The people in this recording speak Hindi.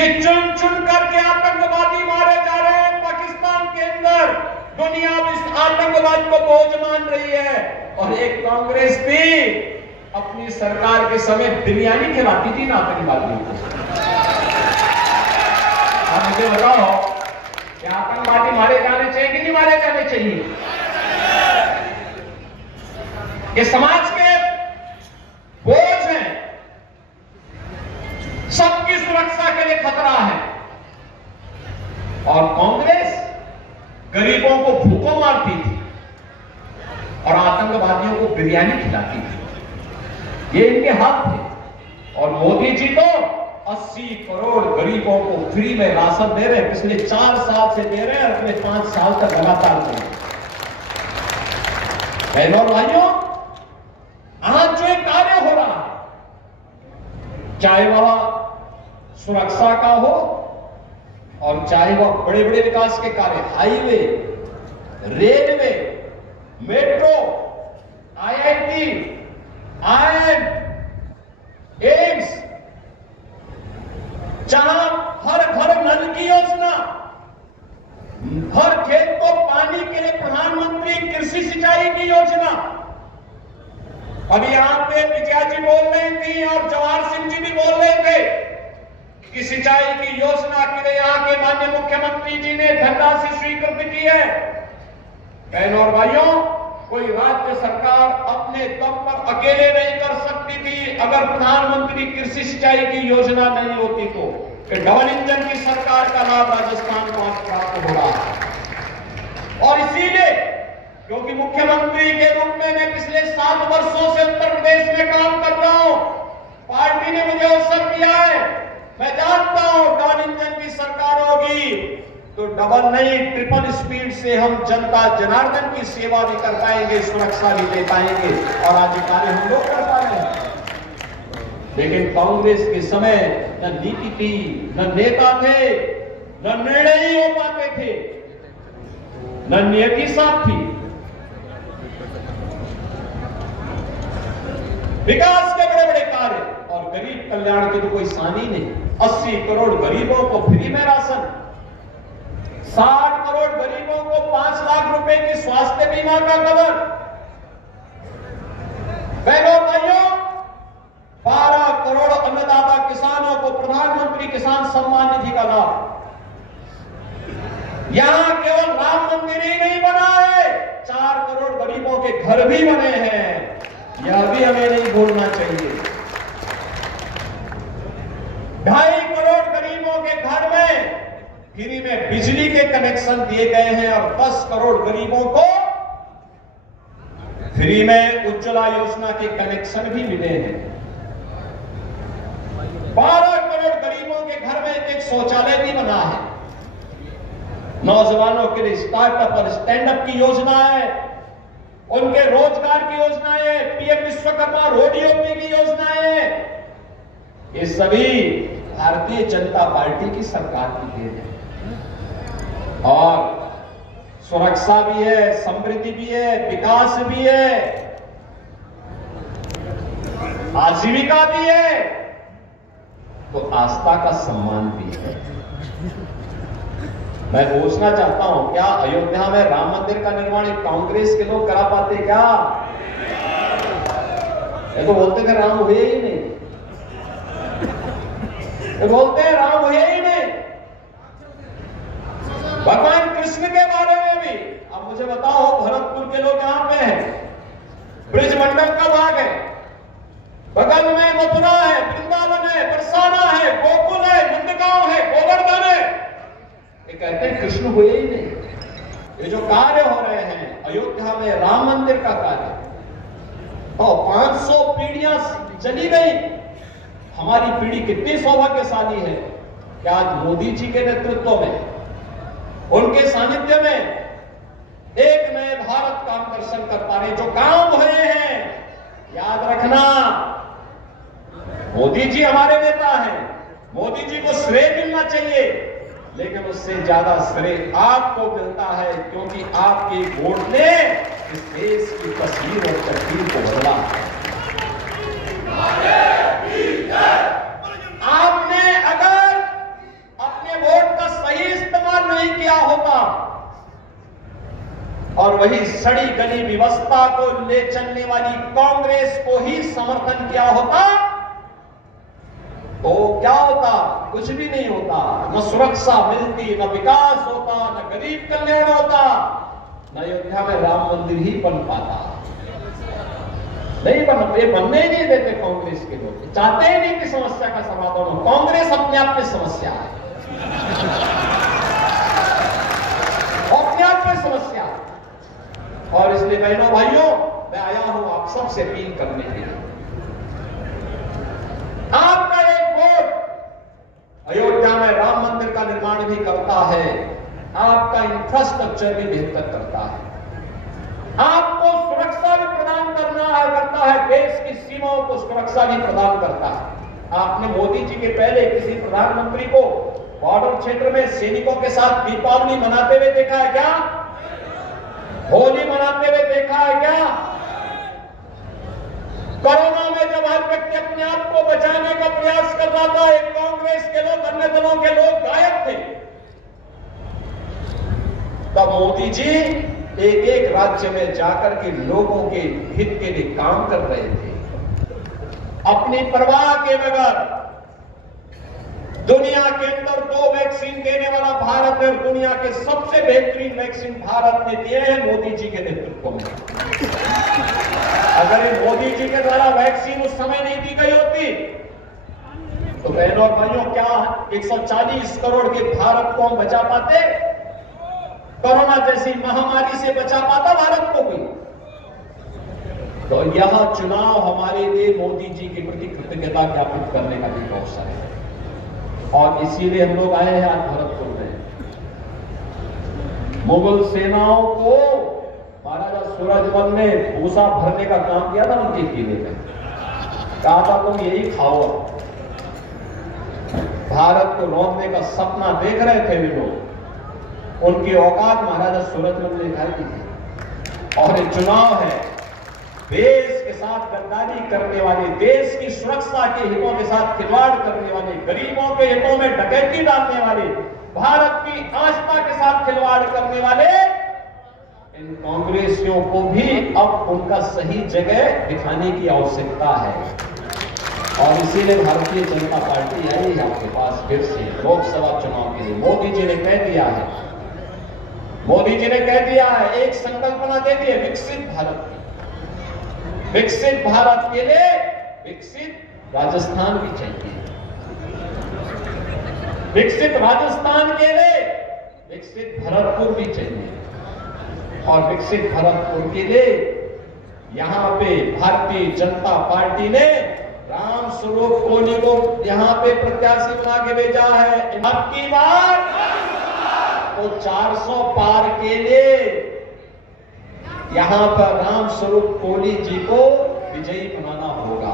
कि चुन चुन करके आतंकवादी मारे जा रहे हैं पाकिस्तान के अंदर। दुनिया इस आतंकवाद को बोझ मान रही है और एक कांग्रेस भी अपनी सरकार के समय बिरयानी खिलाती थी ना आतंकवादियों को। आप मुझे बताओ कि आतंकवादी मारे जाने चाहिए कि नहीं मारे जाने चाहिए? ये समाज के बोझ हैं, सबकी सुरक्षा के लिए खतरा है। और कांग्रेस गरीबों को भूखों मारती थी और आतंकवादियों को बिरयानी खिलाती थी। ये इनके हाथ थे। और मोदी जी तो 80 करोड़ गरीबों को फ्री में राशन दे रहे हैं, पिछले 4 साल से दे रहे हैं और अगले 5 साल तक लगातार दे रहे हैं। बहनों और भाइयों, आज जो कार्य हो रहा है, चाहे वह सुरक्षा का हो और चाहे वह बड़े बड़े विकास के कार्य, highway, railway, metro, IIT, IIM, AIIMS, जहां हर घर नल की योजना, हर खेत को पानी के लिए प्रधानमंत्री कृषि सिंचाई की योजना। अब यहां पे विजया जी बोल रही थी और जवाहर सिंह जी भी बोल रहे थे कि सिंचाई की योजना के लिए यहां के माननीय मुख्यमंत्री जी ने धनराशि स्वीकृत की है। बहनों और भाइयों, कोई राज्य सरकार अपने दम पर अकेले नहीं कर सकती थी अगर प्रधानमंत्री कृषि सिंचाई की योजना नहीं होती तो। डबल इंजन की सरकार का लाभ राजस्थान को आज प्राप्त हो रहा है। और इसीलिए क्योंकि मुख्यमंत्री के रूप में मैं पिछले 7 वर्षों से उत्तर प्रदेश में काम कर रहा हूं, पार्टी ने मुझे अवसर दिया है, मैं जानता हूं डबल इंजन की सरकार होगी तो डबल नहीं ट्रिपल स्पीड से हम जनता जनार्दन की सेवा भी कर पाएंगे, सुरक्षा भी दे पाएंगे और आज कार्य हम लोग कर पाएंगे। लेकिन कांग्रेस के समय न नीति थी, न नेता थे, न निर्णय ही हो पाते थे, न नियति साफ थी। विकास के बड़े बड़े कार्य और गरीब कल्याण की तो कोई सानी नहीं। 80 करोड़ गरीबों को फ्री में राशन, 60 करोड़ गरीबों को 5 लाख रुपए की स्वास्थ्य बीमा का कवर। बहनों भाइयों, 12 करोड़ अन्नदाता किसानों को प्रधानमंत्री किसान सम्मान निधि का लाभ। यहां केवल राम मंदिर ही नहीं बना है, 4 करोड़ गरीबों के घर भी बने हैं, यह भी हमें नहीं भूलना चाहिए। 2.5 करोड़ गरीबों के घर में फ्री में बिजली के कनेक्शन दिए गए हैं और 10 करोड़ गरीबों को फ्री में उज्ज्वला योजना के कनेक्शन भी मिले हैं। 12 करोड़ गरीबों के घर में एक शौचालय भी बना है। नौजवानों के लिए स्टार्टअप और स्टैंड अप की योजना है, उनके रोजगार की योजनाएं, पीएम विश्वकर्मा रोडयोगी की योजनाएं, ये सभी भारतीय जनता पार्टी की सरकार की देन है। और सुरक्षा भी है, समृद्धि भी है, विकास भी है, आजीविका भी है, तो आस्था का सम्मान भी है। मैं पूछना चाहता हूं, क्या अयोध्या में राम मंदिर का निर्माण कांग्रेस के लोग करा पाते क्या? ये तो बोलते हैं राम हुए ही नहीं, ये बोलते हैं राम हुए ही नहीं। भगवान कृष्ण के बारे में भी अब मुझे बताओ, भरतपुर के लोग यहां पे हैं, ब्रिजमंडल का भाग है, बगल में मथुरा है, वृंदावन है, बरसाना है, गोकुल है, नंदगांव है, गोवर्धन है, ये कहते हैं कृष्ण हुए ही नहीं। ये जो कार्य हो रहे हैं अयोध्या में राम मंदिर का कार्य, तो 500 पीढ़ियां चली गई। हमारी पीढ़ी कितनी सौभाग्यशाली है कि आज मोदी जी के नेतृत्व में, उनके सानिध्य में एक नए भारत का हम दर्शन कर पा रहे। जो काम हुए हैं, याद रखना, मोदी जी हमारे नेता हैं, मोदी जी को श्रेय मिलना चाहिए, लेकिन उससे ज्यादा श्रेय आपको मिलता है, क्योंकि आपके वोट ने इस देश की तस्वीर और तस्वीर को बदला। आपने अगर वही सड़ी गली व्यवस्था को ले चलने वाली कांग्रेस को ही समर्थन किया होता तो क्या होता? कुछ भी नहीं होता। न सुरक्षा मिलती, न विकास होता, न गरीब कल्याण होता, न अयोध्या में राम मंदिर ही बन पाता। नहीं बनने ही नहीं देते कांग्रेस के लोग, चाहते ही नहीं कि समस्या का समाधान हो। कांग्रेस अपने आप में समस्या है, अपने आप में समस्या है। और इसलिए बहनों भाइयों, मैं आया हूं आप सबसे अपील करने के लिए, आपका एक वोट अयोध्या में राम मंदिर का निर्माण भी करता है, आपका इंफ्रास्ट्रक्चर भी बेहतर करता है, आपको सुरक्षा भी प्रदान करता है, देश की सीमाओं को सुरक्षा भी प्रदान करता है। आपने मोदी जी के पहले किसी प्रधानमंत्री को बॉर्डर क्षेत्र में सैनिकों के साथ दीपावली मनाते हुए देखा है क्या? होली मनाते हुए देखा है क्या? कोरोना में जब हर व्यक्ति अपने आप को बचाने का प्रयास कर रहा था, एक कांग्रेस के लोग, अन्य दलों के लोग गायब थे, तब मोदी जी एक एक राज्य में जाकर के लोगों के हित के लिए काम कर रहे थे, अपनी परवाह के बगैर। दुनिया के अंदर 2 वैक्सीन देने वाला भारत है, दुनिया के सबसे बेहतरीन वैक्सीन भारत ने दिए हैं मोदी जी के नेतृत्व में। अगर मोदी जी के द्वारा वैक्सीन उस समय नहीं दी गई होती तो बहनों और भाइयों, क्या 140 करोड़ के भारत को हम बचा पाते? कोरोना जैसी महामारी से बचा पाता भारत को भी? तो यह चुनाव हमारे लिए मोदी जी के प्रति कृतज्ञता ज्ञापित करने का भी अवसर है, और इसीलिए हम लोग आए हैं आज भरतपुर में। मुगल सेनाओं को महाराजा सूरजमल ने भूसा भरने का काम किया था उनके किले में, कहा था तुम यही खाओ। भारत को लौटने का सपना देख रहे थे वे लोग, उनकी औकात महाराजा सूरजमल ने दिखाई थी। और ये चुनाव है, देश के साथ गद्दारी करने वाले, देश की सुरक्षा के हितों के साथ खिलवाड़ करने वाले, गरीबों के हितों में डकैती डालने वाले, भारत की आस्था के साथ खिलवाड़ करने वाले इन कांग्रेसियों को भी अब उनका सही जगह दिखाने की आवश्यकता है। और इसीलिए भारतीय जनता पार्टी आई है आपके पास फिर से लोकसभा चुनाव के लिए। मोदी जी ने कह दिया है, मोदी जी ने कह दिया है, एक संकल्पना दे दी है विकसित भारत की। विकसित भारत के लिए विकसित राजस्थान भी चाहिए, विकसित राजस्थान के लिए विकसित भरतपुर भी चाहिए, और विकसित भरतपुर के लिए यहां पे भारतीय जनता पार्टी ने राम स्वरूप कोहली को यहां पे प्रत्याशी बना के भेजा है। अब की बार तो 400 पार के लिए यहां पर राम स्वरूप कोहली जी को विजयी बनाना होगा।